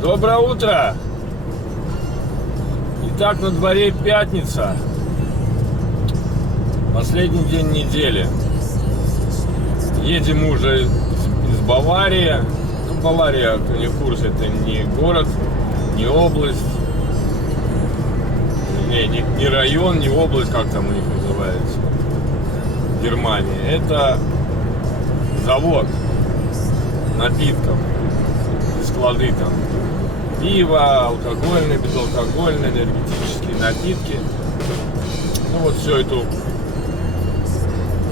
Доброе утро! Итак, на дворе пятница. Последний день недели. Едем уже из Баварии. Ну, Бавария, кто не в курсе, это не город, не область, не район, не область, как там у них называется, Германия. Это завод напитков, склады там. Пиво, алкогольные, безалкогольные, энергетические напитки. Ну вот всю эту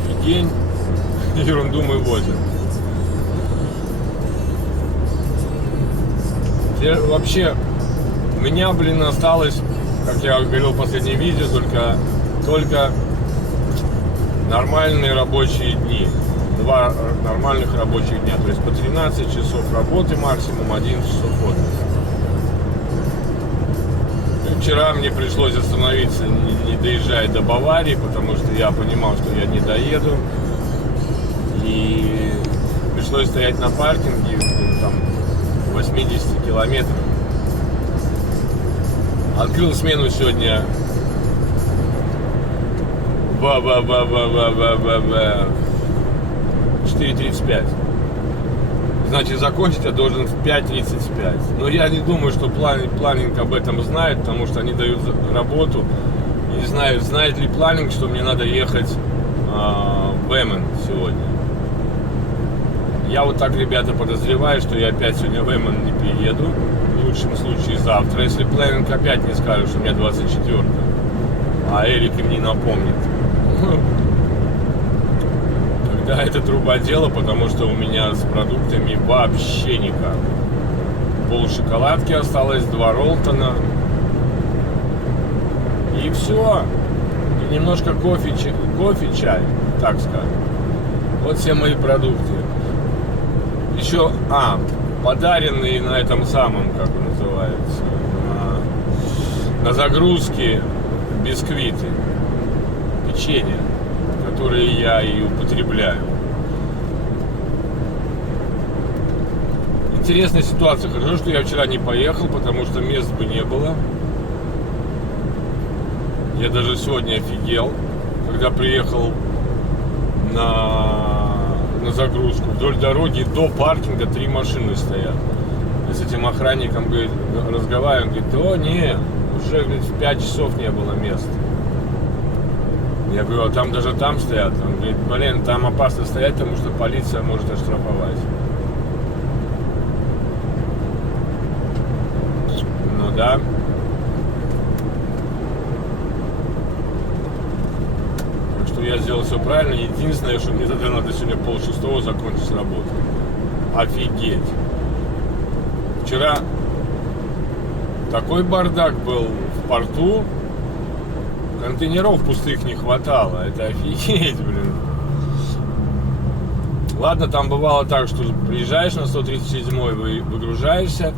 фигень, ерунду мы возим. Вообще, у меня, осталось, как я говорил в последнем видео, только нормальные рабочие дни. 2 нормальных рабочих дня. То есть по 13 часов работы максимум, 11 часов отдыха. Вчера мне пришлось остановиться, не доезжая до Баварии, потому что я понимал, что я не доеду. И пришлось стоять на паркинге там, 80 километров. Открыл смену сегодня в 4:35. Значит, закончить я должен в 5:35. Но я не думаю, что планинг об этом знает, потому что они дают работу. Не знаю, знает ли планинг, что мне надо ехать в Эммен сегодня. Я вот так, ребята, подозреваю, что я опять сегодня в Эммен не приеду. В лучшем случае завтра, если планинг опять не скажет, что у меня 24-е. А Эрик им не напомнит. Да, это труба дело, потому что у меня с продуктами вообще никак. Пол шоколадки осталось, 2 Ролтона. И все. И немножко кофе, чай, так скажем. Вот все мои продукты. Еще, подаренные на этом самом, как он называется, на загрузке бисквиты, печенье, которые я и употребляю. Интересная ситуация. Хорошо, что я вчера не поехал, потому что мест бы не было. Я даже сегодня офигел, когда приехал на загрузку. Вдоль дороги до паркинга 3 машины стоят. Я с этим охранником разговариваю, он говорит, уже в 5 часов не было места. Я говорю, а там даже там стоят. Он говорит, там опасно стоять, потому что полиция может оштрафовать. Ну да. Так что я сделал все правильно. Единственное, что мне тогда надо сегодня 5:30 закончить работу. Офигеть. Вчера такой бардак был в порту. Контейнеров пустых не хватало. Это офигеть, блин. Ладно, там бывало так, что приезжаешь на 137-й, выгружаешься,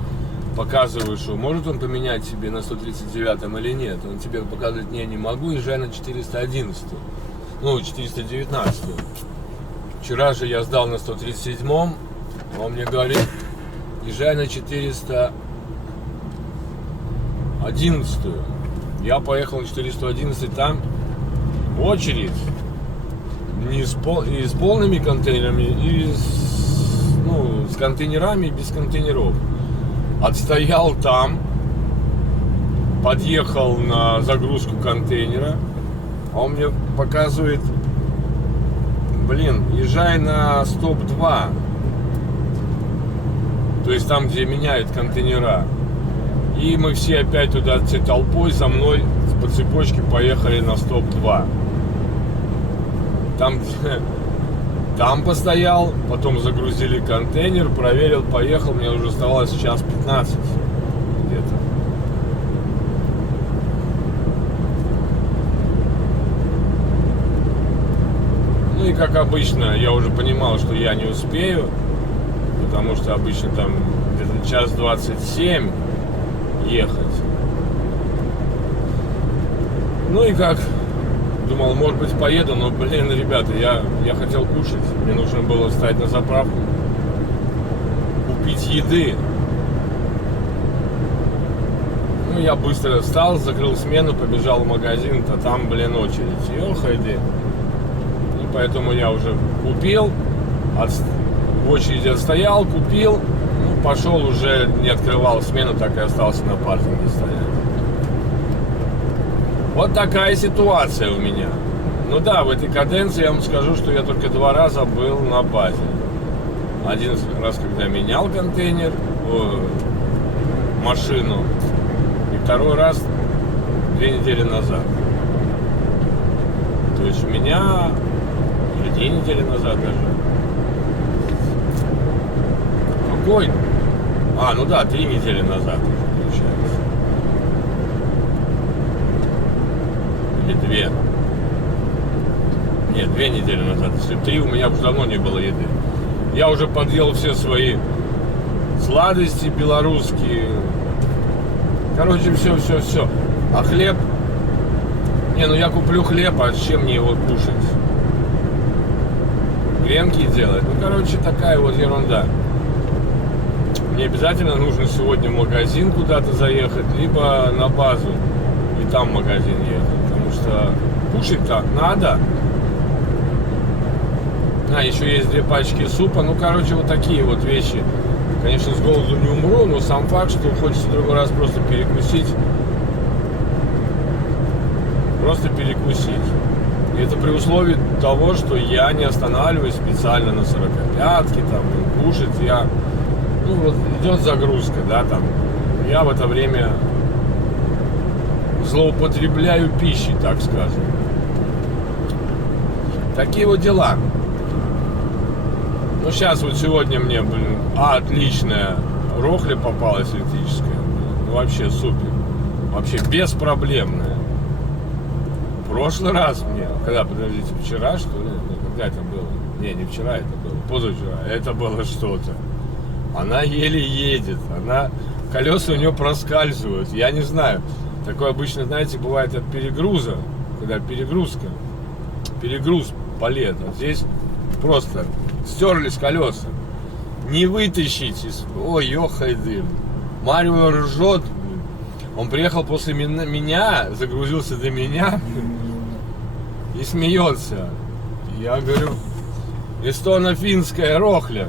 показываешь, что может он поменять себе на 139-м или нет. Он тебе показывает, не могу, езжай на 411-ю. 419-ю. Вчера же я сдал на 137-м, а он мне говорит, езжай на 411-ю. Я поехал на 411, там очередь не с полными контейнерами, и с контейнерами и без контейнеров. Отстоял там, подъехал на загрузку контейнера, а он мне показывает, езжай на стоп-2, то есть там, где меняют контейнера. И мы все опять туда всей толпой за мной по цепочке поехали на стоп-2. Там постоял, потом загрузили контейнер, проверил, поехал. Мне уже оставалось час 15 где-то. Ну и как обычно, я уже понимал, что я не успею, потому что обычно там где-то час 27 ехать. Ну и как, думал, может быть поеду, но, ребята, я хотел кушать. Мне нужно было встать на заправку, купить еды. я быстро встал, закрыл смену, побежал в магазин, а там, блин, очередь. Ёхайди. И поэтому я уже купил, в очереди отстоял, купил, ну, пошел, уже не открывал смену, так и остался на паркинге стоять. Вот такая ситуация у меня. Ну да, в этой каденции я вам скажу, что я только 2 раза был на базе. Один раз, когда менял контейнер, машину, и второй раз 2 недели назад. То есть у меня, или 2 недели назад даже. Какой? Ну да, 3 недели назад уже получается. Или 2. Нет, 2 недели назад. Если 3, у меня уже давно не было еды. Я уже подъел все свои сладости белорусские. Короче, все. А хлеб? Не, ну я куплю хлеб, а с чем мне его кушать? Гренки делать? Ну, короче, такая вот ерунда. Мне обязательно нужно сегодня в магазин куда-то заехать, либо на базу и там в магазин ехать. Потому что кушать-то надо. Еще есть 2 пачки супа. Ну, короче, вот такие вот вещи. Конечно, с голоду не умру, но сам факт, что хочется в другой раз просто перекусить. Просто перекусить. И это при условии того, что я не останавливаюсь специально на 45-ке, там, кушать. Ну, вот идет загрузка, да, там. Я в это время злоупотребляю пищей, так скажем. Такие вот дела. Ну, сейчас вот сегодня мне, отличная рохля попалась электрическая. Ну, вообще супер. Вообще беспроблемная. В прошлый раз мне, подождите, вчера, что ли? Когда это было? Не вчера это было, позавчера. Это было что-то. Она еле едет, колеса у нее проскальзывают. Я не знаю. Такое обычно, знаете, бывает от перегруза, когда перегруз палет. А здесь просто стерлись колеса. Не вытащить. Ой, ёхайды. Марио ржет. Он приехал после меня, загрузился до меня и смеется. Я говорю, эстоно-финская рохля.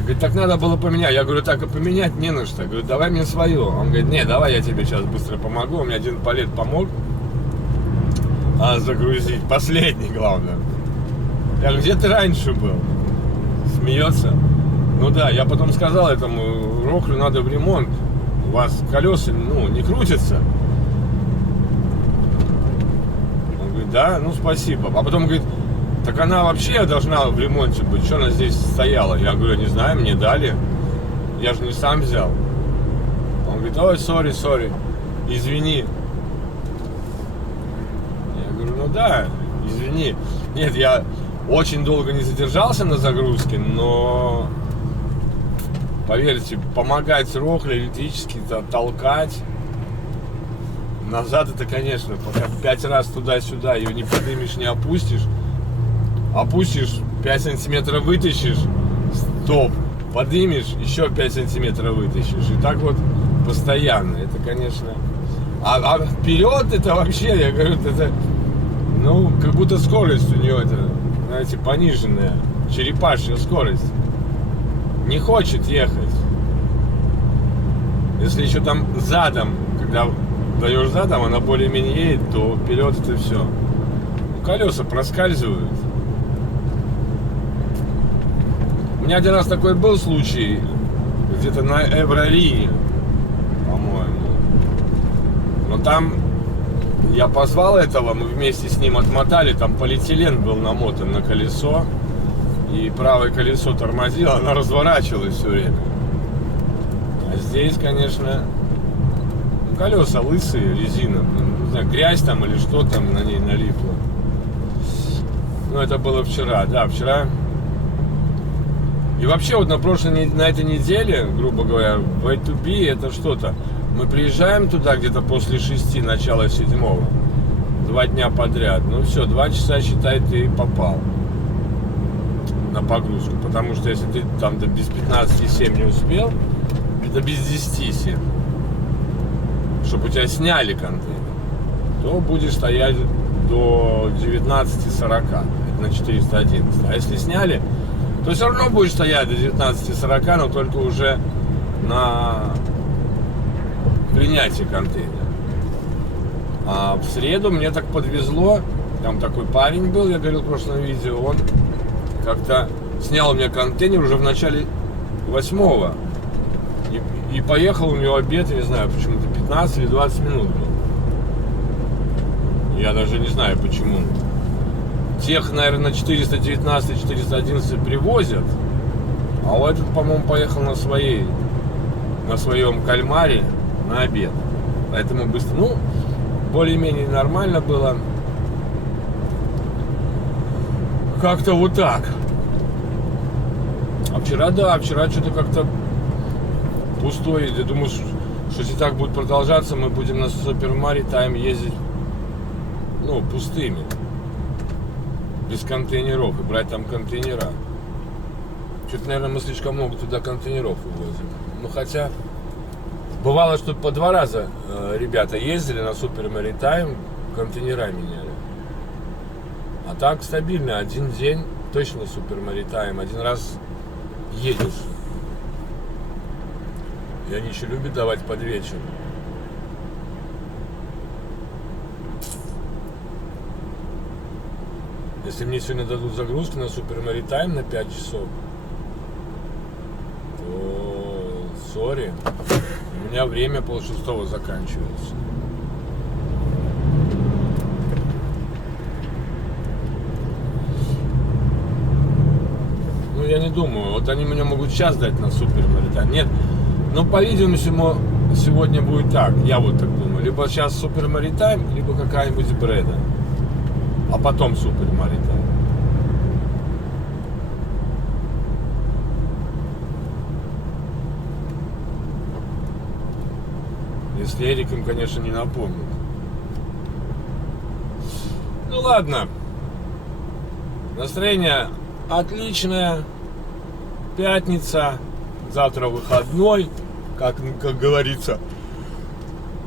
Говорит, так надо было поменять. Я говорю, так и поменять не на что. Я говорю, давай мне свое. Он говорит, не, давай я тебе сейчас быстро помогу. У меня один палет помог загрузить. Последний, главное. Я говорю, где ты раньше был? Смеется. Ну да, я потом сказал этому, рохлю надо в ремонт. У вас колеса, не крутятся. Он говорит, да, спасибо. А потом говорит, так она вообще должна в ремонте быть. Что она здесь стояла? Я говорю, не знаю, мне дали. Я же не сам взял. Он говорит, ой, сори, извини. Я говорю, ну да, извини. Нет, я очень долго не задержался на загрузке, но, поверьте, помогать рохле электрически толкать назад, это, конечно, пока 5 раз туда-сюда ее не поднимешь, не опустишь. Опустишь, 5 сантиметров вытащишь, стоп, поднимешь, еще 5 сантиметров вытащишь. И так вот постоянно. Это, конечно... А вперед это вообще, я говорю, это... как будто скорость у нее, это, знаете, пониженная. Черепашья скорость. Не хочет ехать. Если еще там задом, когда даешь задом, она более-менее едет, то вперед это все. Колеса проскальзывают. У меня один раз такой был случай, где-то на Эврории, по-моему. Но там я позвал этого, мы вместе с ним отмотали, там полиэтилен был намотан на колесо, и правое колесо тормозило, она разворачивалась все время. А здесь, конечно, колеса лысые, резина, не знаю, грязь там или что там на ней налипло. Ну, это было вчера, да, вчера. И вообще вот на этой неделе, грубо говоря, в A2B это что-то. Мы приезжаем туда где-то после 6, начала 7, 2 дня подряд. Ну все, 2 часа, считай, ты попал на погрузку. Потому что если ты там до без 15,7 не успел, это без 10,7. чтобы у тебя сняли контейнер, то будешь стоять до 19:40 на 411. А если сняли, то все равно будешь стоять до 19:40, но только уже на принятии контейнера. А в среду мне так подвезло, там такой парень был, я говорил в прошлом видео, он как-то снял у меня контейнер уже в начале 8-го. И поехал, у него обед, я не знаю, почему-то 15 или 20 минут был. Я даже не знаю почему. Тех, наверное, на 419-411 привозят, а вот этот, по-моему, поехал на своем кальмаре на обед. Поэтому быстро, ну, более-менее нормально было. Как-то вот так. А вчера, да, что-то как-то пустой. Я думаю, что если так будет продолжаться, мы будем на Супер Маритайм ездить, ну, пустыми. Без контейнеров и брать там контейнера. Что-то, наверное, мы слишком много туда контейнеров увозим. Ну, хотя, бывало, что по 2 раза ребята ездили на Супер Маритайм, контейнера меняли. А так стабильно, один день точно Супер Маритайм, один раз едешь. И они еще любят давать под вечер. Если мне сегодня дадут загрузки на Супер Маритайм на 5 часов, то сори, у меня время 5:30 заканчивается. Ну, я не думаю, вот они мне могут сейчас дать на Супер Маритайм. Нет, но по-видимому сегодня будет так, я вот так думаю. Либо сейчас Супер Маритайм, либо какая-нибудь Бреда. А потом Супер Маритайм. Если Эрик им, конечно, не напомнит. Ну ладно. Настроение отличное. Пятница. Завтра выходной. Как говорится.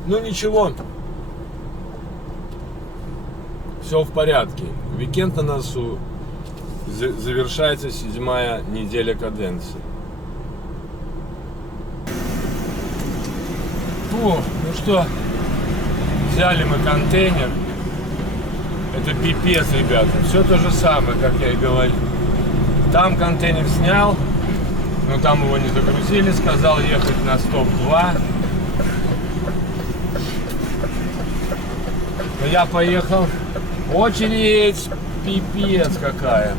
Ну ничего. Все в порядке. Уикенд на носу. Завершается 7-я неделя каденции. Ну что, взяли мы контейнер. Это пипец, ребята. Все то же самое, как я и говорил. Там контейнер снял, но там его не загрузили. Сказал ехать на стоп-2. Но я поехал. Очередь пипец какая.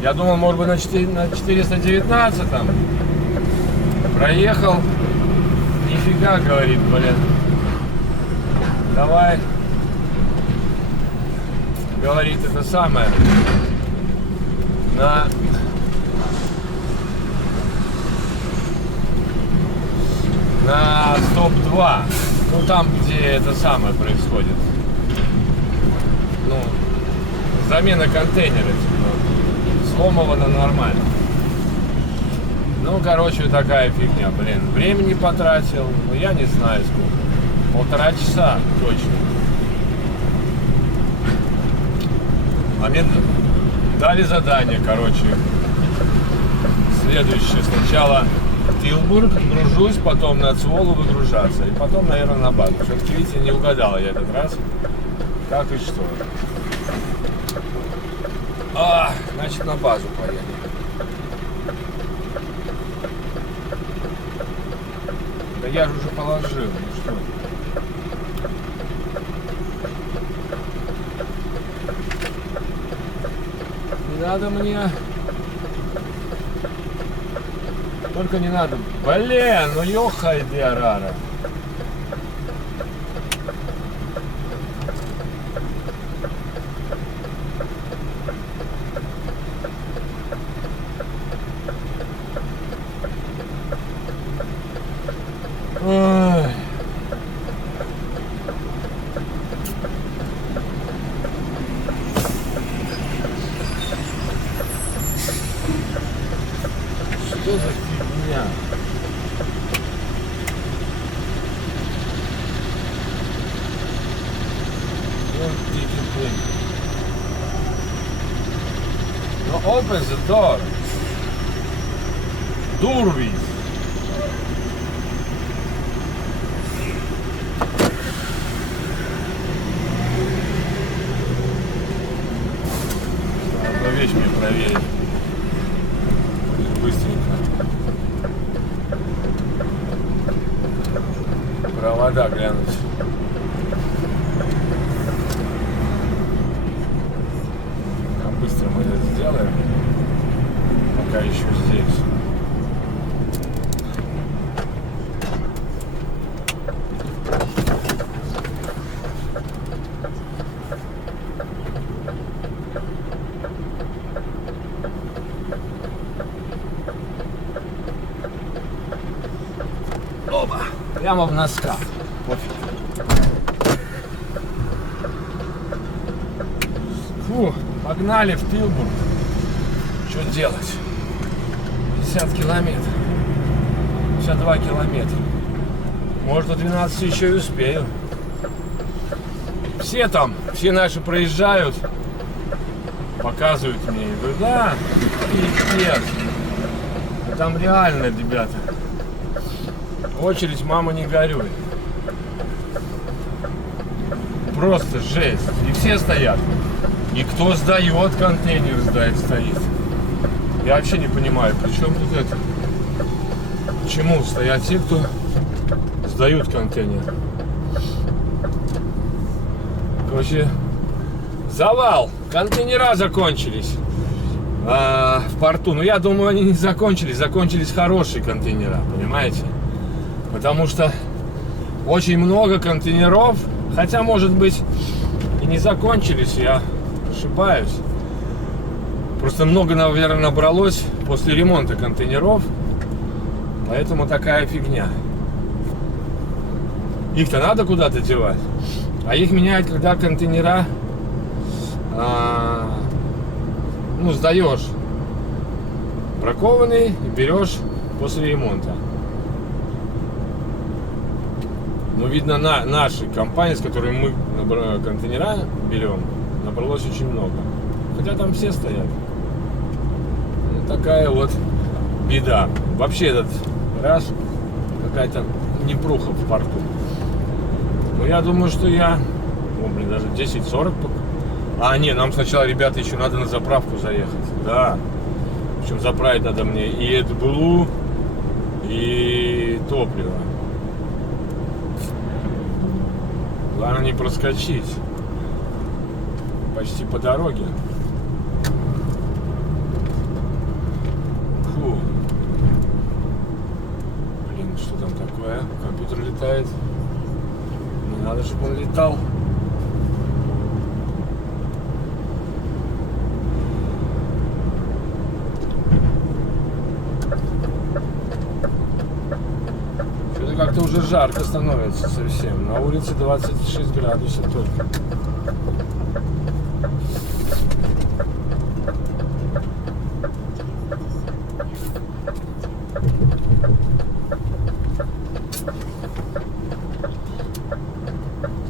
Я думал, может быть, на 419 там проехал. Нифига, говорит, блин. Давай. Говорит, это самое. На стоп-2. Ну, там, где это самое происходит. Ну, замена контейнера, типа, сломована нормально. Ну, короче, такая фигня, блин. Времени потратил, ну, я не знаю сколько. 1,5 часа точно. А мне дали задание, короче. Следующее. Сначала в Тилбург гружусь, потом на Цволу выгружаться. И потом, наверное, на базу. Все-таки, видите, не угадала я этот раз. Как и что. Значит, на базу поедем. Да я же уже положил, ну что. Не надо мне. Только не надо. Блин, ну ёхай диарара. Ой. Что за фигня? Open the door. Durvis. Одну вещь мне проверить. Быстренько. Провода глянуть. Быстро мы это сделаем, пока еще здесь. Оба! Прямо в носках. Пофиг. Фу, погнали в Тилбург. Что делать? 50 километров. 52 километра. Может, до 12 еще и успею. Все там, все наши проезжают, показывают мне. Я говорю, да, пиздец. Там реально, ребята. Очередь, мама, не горюй. Просто жесть. И все стоят. Никто сдает контейнер, стоит. Я вообще не понимаю, при чем тут это? Почему стоят те, кто сдают контейнер? Короче, завал. Контейнера закончились в порту. Но я думаю, они не закончились. Закончились хорошие контейнера, понимаете? Потому что очень много контейнеров. Хотя, может быть, и не закончились, я ошибаюсь. Просто много, наверное, набралось после ремонта контейнеров. Поэтому такая фигня. Их-то надо куда-то девать. А их меняют, когда контейнера сдаешь бракованный и берешь после ремонта. Ну, видно, на нашей компании, с которой мы контейнера берем, набралось очень много. Хотя там все стоят. Ну, такая вот беда. Вообще этот раз какая-то непруха в порту. Ну, я думаю, что даже 10:40. Не, нам сначала, ребята, еще надо на заправку заехать. Да. Причем заправить надо мне и AdBlue, и топливо. Главное не проскочить. Почти по дороге. Фу. Блин, что там такое? Компьютер летает. Не надо, чтобы он летал. Что-то как-то уже жарко становится совсем. На улице 26 градусов только.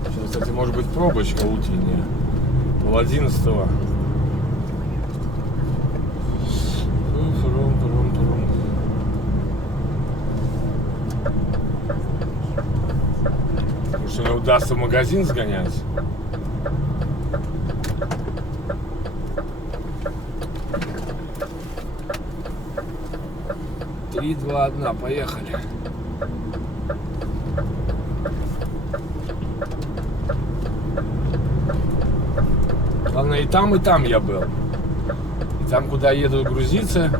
Сейчас, кстати, может быть пробочка утренняя. Пол-11. Может, мне удастся в магазин сгонять? Три, два, одна, поехали. Главное, и там я был. И там, куда еду грузиться,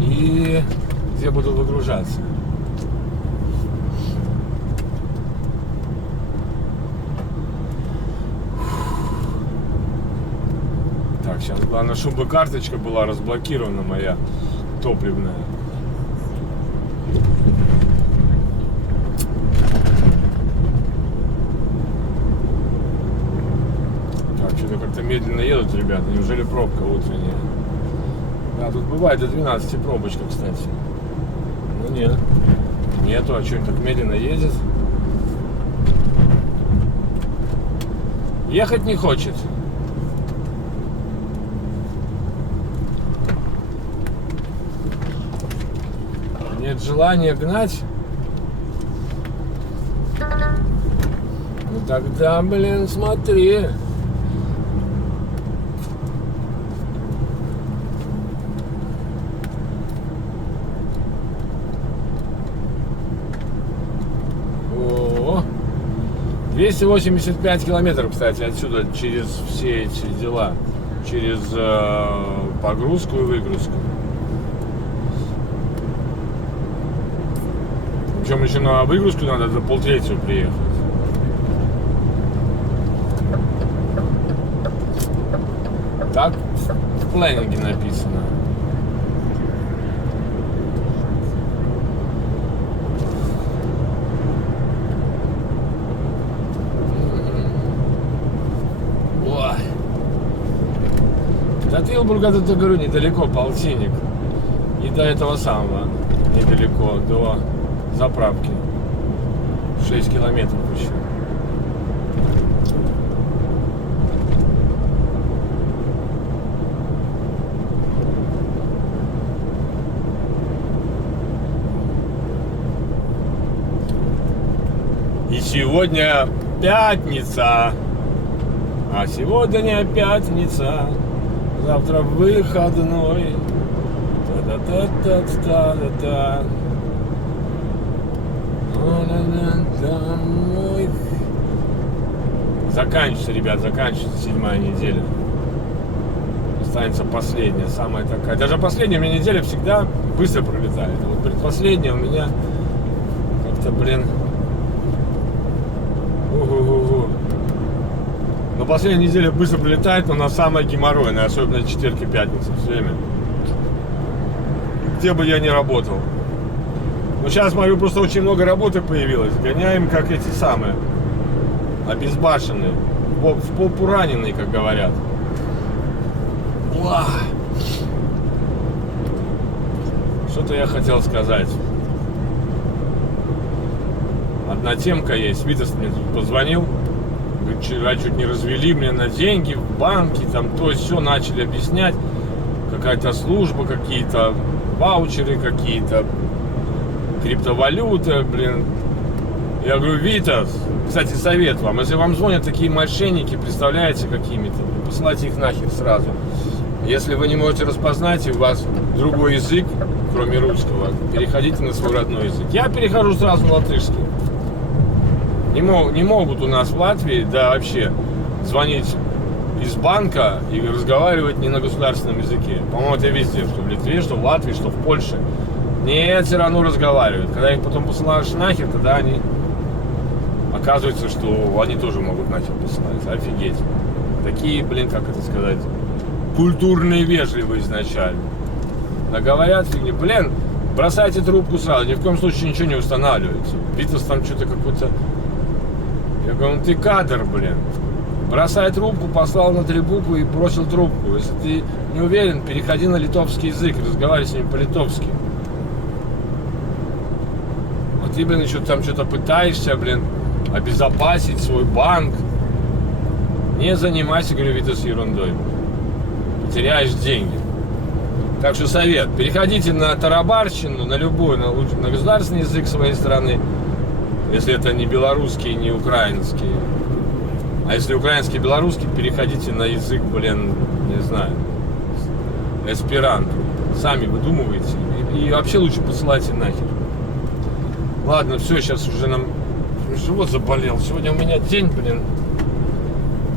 и где буду выгружаться. Так, сейчас главное, чтобы карточка была разблокирована моя топливная. Так, что-то как-то медленно едут, ребята. Неужели пробка утренняя? Да, тут бывает до 12 пробочка, кстати. Ну нет. Нету, а что-нибудь так медленно едет. Ехать не хочет. Нет желания гнать. Ну тогда, блин, смотри. О, 285 километров, кстати, отсюда через все эти дела. Через погрузку и выгрузку. Причем еще на выгрузку надо за 2:30 приехать. Так в планинге написано. До Тилбурга, тут, я говорю, недалеко, полтинник. И до этого самого недалеко, до заправки. 6 километров еще. И сегодня пятница. А сегодня пятница. Завтра выходной. Та-та-та-та-та-та-та. Домой. Заканчивается, ребят, заканчивается 7-я неделя. Останется последняя, самая такая. Даже последняя у меня неделя всегда быстро пролетает. А вот предпоследняя у меня как-то, блин. Но последняя неделя быстро пролетает, но она самая геморройная, особенно четверг и пятница, все время. Где бы я ни работал. Но сейчас, смотрю, просто очень много работы появилось. Гоняем, как эти самые, обезбашенные, в попу раненые, как говорят. Что-то я хотел сказать. Одна темка есть. Витас мне тут позвонил. Говорит, вчера чуть не развели мне на деньги в банке, там то есть все начали объяснять. Какая-то служба, какие-то ваучеры, какие-то криптовалюта, блин. Я говорю, Витас, кстати, совет вам, если вам звонят такие мошенники, представляете, какими-то, посылайте их нахер сразу. Если вы не можете распознать, и у вас другой язык, кроме русского, переходите на свой родной язык. Я перехожу сразу на латышский. Не могут у нас в Латвии, да вообще, звонить из банка и разговаривать не на государственном языке. По-моему, это везде, что в Литве, что в Латвии, что в Польше. Нет, все равно разговаривают. Когда их потом посылаешь нахер, тогда они... Оказывается, что они тоже могут нахер посылать. Офигеть. Такие, блин, как это сказать, культурные, вежливые изначально. А говорят фигни. Блин, бросайте трубку сразу. Ни в коем случае ничего не устанавливается. Витас там что-то какой-то... Я говорю, ну ты кадр, блин. Бросай трубку, послал на 3 буквы и бросил трубку. Если ты не уверен, переходи на литовский язык, разговаривай с ними по-литовски. А ты, блин, еще там что-то пытаешься, блин, обезопасить свой банк. Не занимайся, говорю, Витас, ерундой. Потеряешь деньги. Так что совет. Переходите на тарабарщину, на любой, на государственный язык своей страны. Если это не белорусский, не украинский. А если украинский и белорусский, переходите на язык, блин, не знаю, эсперанто. Сами выдумывайте. И вообще лучше посылайте нахер. Ладно, все, сейчас уже нам живот заболел. Сегодня у меня день, блин,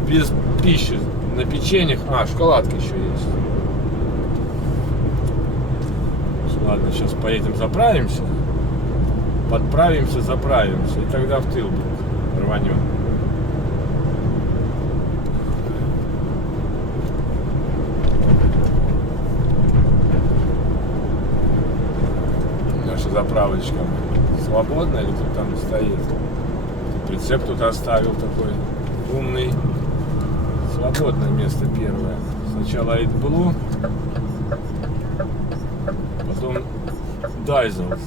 без пищи. На печеньях. А, шоколадка еще есть. Ладно, сейчас поедем заправимся. Подправимся, заправимся. И тогда в Тилбург рванем. Наша заправочка свободна или тут там стоит? Прицеп тут оставил такой умный. Свободное место первое. Сначала AdBlue, потом Diesel.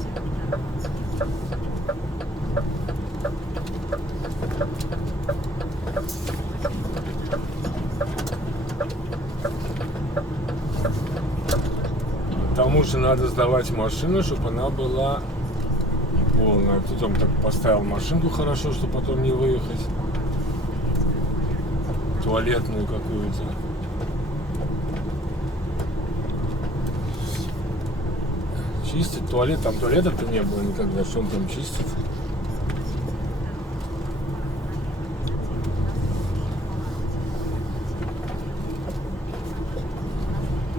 Потому что надо сдавать машину, чтобы она была полная. Потом так поставил машинку хорошо, чтобы потом не выехать. Туалетную какую-то. Чистит туалет, там туалета-то не было никогда, что он там чистит.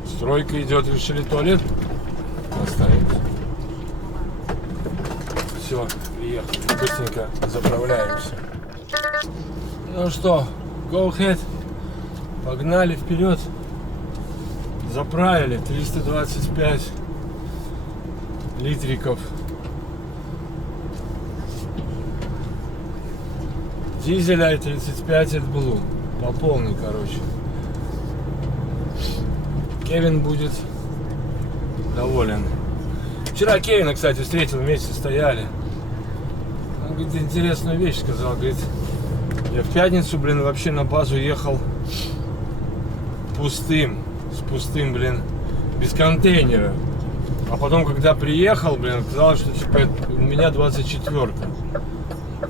Стройка идет, решили туалет оставить. Все, приехали, быстренько заправляемся. Ну что, go ahead, погнали вперед. Заправили 325 литриков дизеля и 35 AdBlue. По полной, короче. Кевин будет доволен. Вчера Кевина, кстати, встретил, вместе стояли. Он говорит, интересную вещь сказал. Говорит, я в пятницу, блин, вообще на базу ехал пустым. С пустым, блин, без контейнера. А потом, когда приехал, блин, сказал, что типа у меня 24-ка.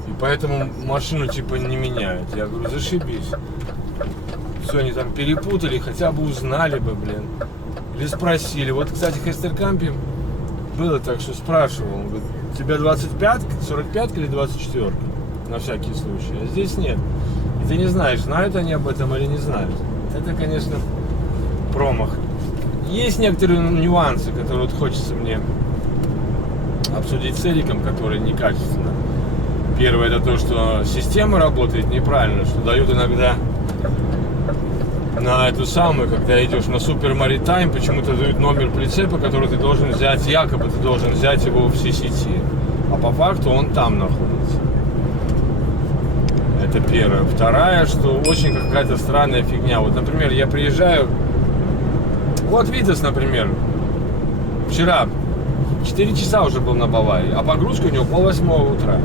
И поэтому машину типа не меняют. Я говорю, зашибись. Все, они там перепутали, хотя бы узнали бы, блин. Или спросили. Вот, кстати, в Хестеркампе было так, что спрашивал. Он говорит, у тебя 25, 45 или 24? На всякий случай. А здесь нет. И ты не знаешь, знают они об этом или не знают. Это, конечно, промах. Есть некоторые нюансы, которые вот хочется мне обсудить с Эриком, которые некачественно. Первое, это то, что система работает неправильно, что дают иногда на эту самую, когда идешь на Super Maritime, почему-то дают номер прицепа, который ты должен взять, якобы ты должен взять его в CCT, а по факту он там находится. Это первое. Вторая, что очень какая-то странная фигня. Вот, например, я приезжаю, вот Витас, например, вчера 4 часа уже был на Баварии, а погрузка у него 7:30 утра.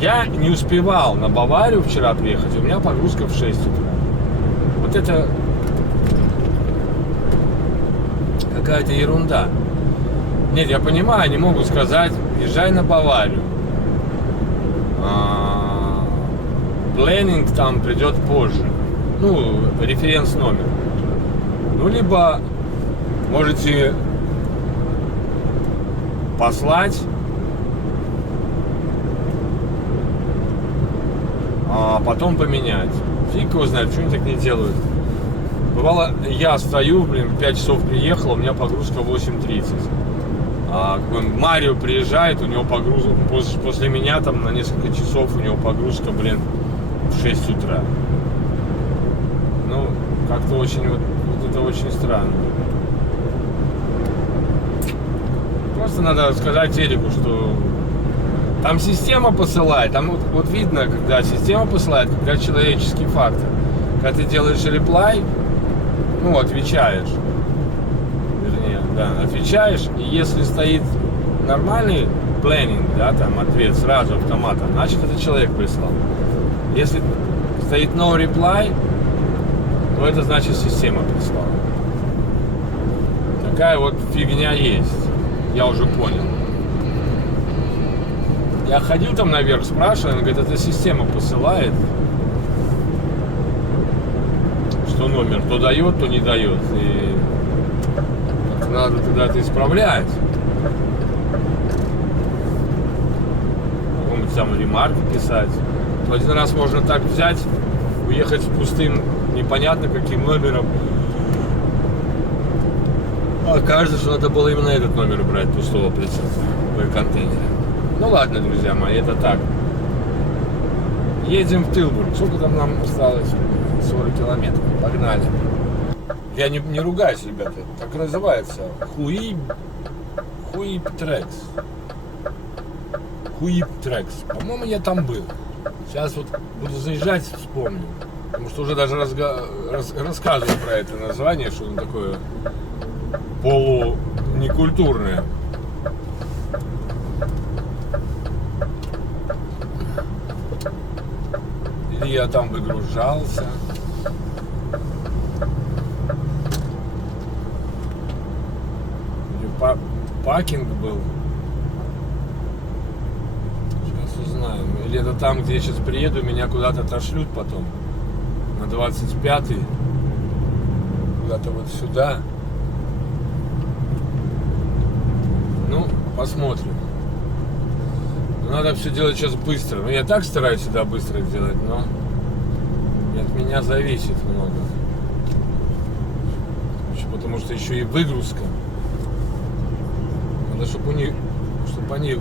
Я не успевал на Баварию вчера приехать, у меня погрузка в 6 утра. Вот это какая-то ерунда. Нет, я понимаю, они могут сказать, езжай на Баварию. Планинг там придет позже. Ну, референс номер. Ну, либо можете послать, а потом поменять. Фиг его знает, почему они так не делают. Бывало, я стою, блин, в 5 часов приехал, у меня погрузка 8:30. А Марио приезжает, у него погрузка, после меня там на несколько часов у него погрузка, блин, в 6 утра. Ну, как-то очень, вот это очень странно. Просто надо сказать Эрику, что там система посылает, там вот видно, когда система посылает, когда человеческий фактор. Когда ты делаешь реплай, ну, отвечаешь, вернее, да, отвечаешь, и если стоит нормальный планинг, да, там ответ сразу автоматом, значит, это человек прислал. Если стоит no reply, то это значит, система прислала. Такая вот фигня есть, я уже понял. Я ходил там наверх, спрашивал, он говорит, это система посылает, что номер то дает, то не дает. И надо тогда это исправлять. Какому-нибудь там ремарки писать. То один раз можно так взять, уехать с пустым, непонятно каким номером. А кажется, что надо было именно этот номер брать, пустого прицепа в контейнере. Ну ладно, друзья мои, это так. Едем в Тилбург. Сколько там нам осталось? 40 километров. Погнали. Я не ругаюсь, ребята. Так и называется. Хуип-трекс. Хуип-трекс. По-моему, я там был. Сейчас вот буду заезжать, вспомню. Потому что уже даже рассказывал про это название, что оно такое полунекультурное. Или я там выгружался. пакинг был. Сейчас узнаем. Или это там, где я сейчас приеду, меня куда-то отошлют потом. На 25-й. Куда-то вот сюда. Ну, посмотрим. Надо все делать сейчас быстро. Ну, я так стараюсь всегда быстро сделать, но и от меня зависит много. Потому что еще и выгрузка. Надо, чтобы они...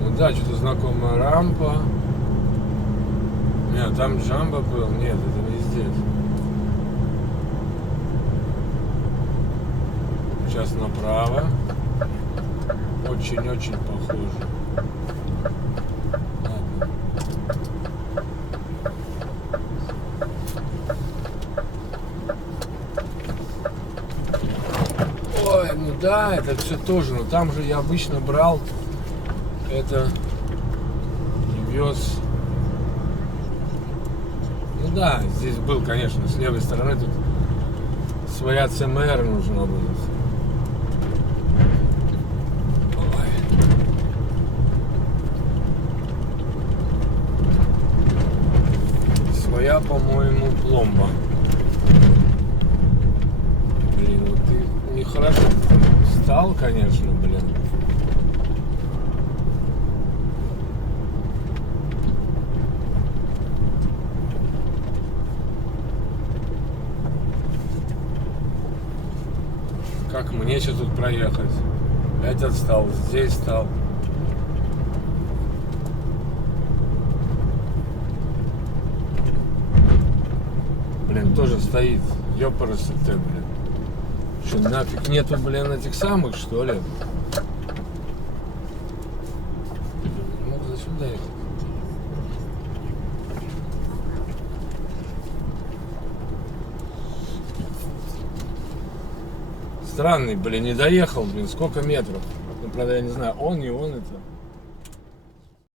Ну да, что-то знакомая рампа. Нет, там джамбо был. Нет, это не здесь. Сейчас направо. Очень-очень похоже. Ладно. Ой, ну да, это все тоже. Но там же я обычно брал это и вез. Ну да, здесь был, конечно, с левой стороны тут своя ЦМР нужна будет. Своя, по-моему, пломба. Блин, вот ты нехорошо стал, конечно, блин. Как мне сейчас тут проехать? Этот стал, здесь стал. Блин, тоже стоит. Ёпарасы ты, блин. Что, нафиг нету, блин, этих самых, что ли? Мог за сюда ехать. Странный, блин, не доехал, блин, сколько метров. Ну, правда, я не знаю, он, не он это.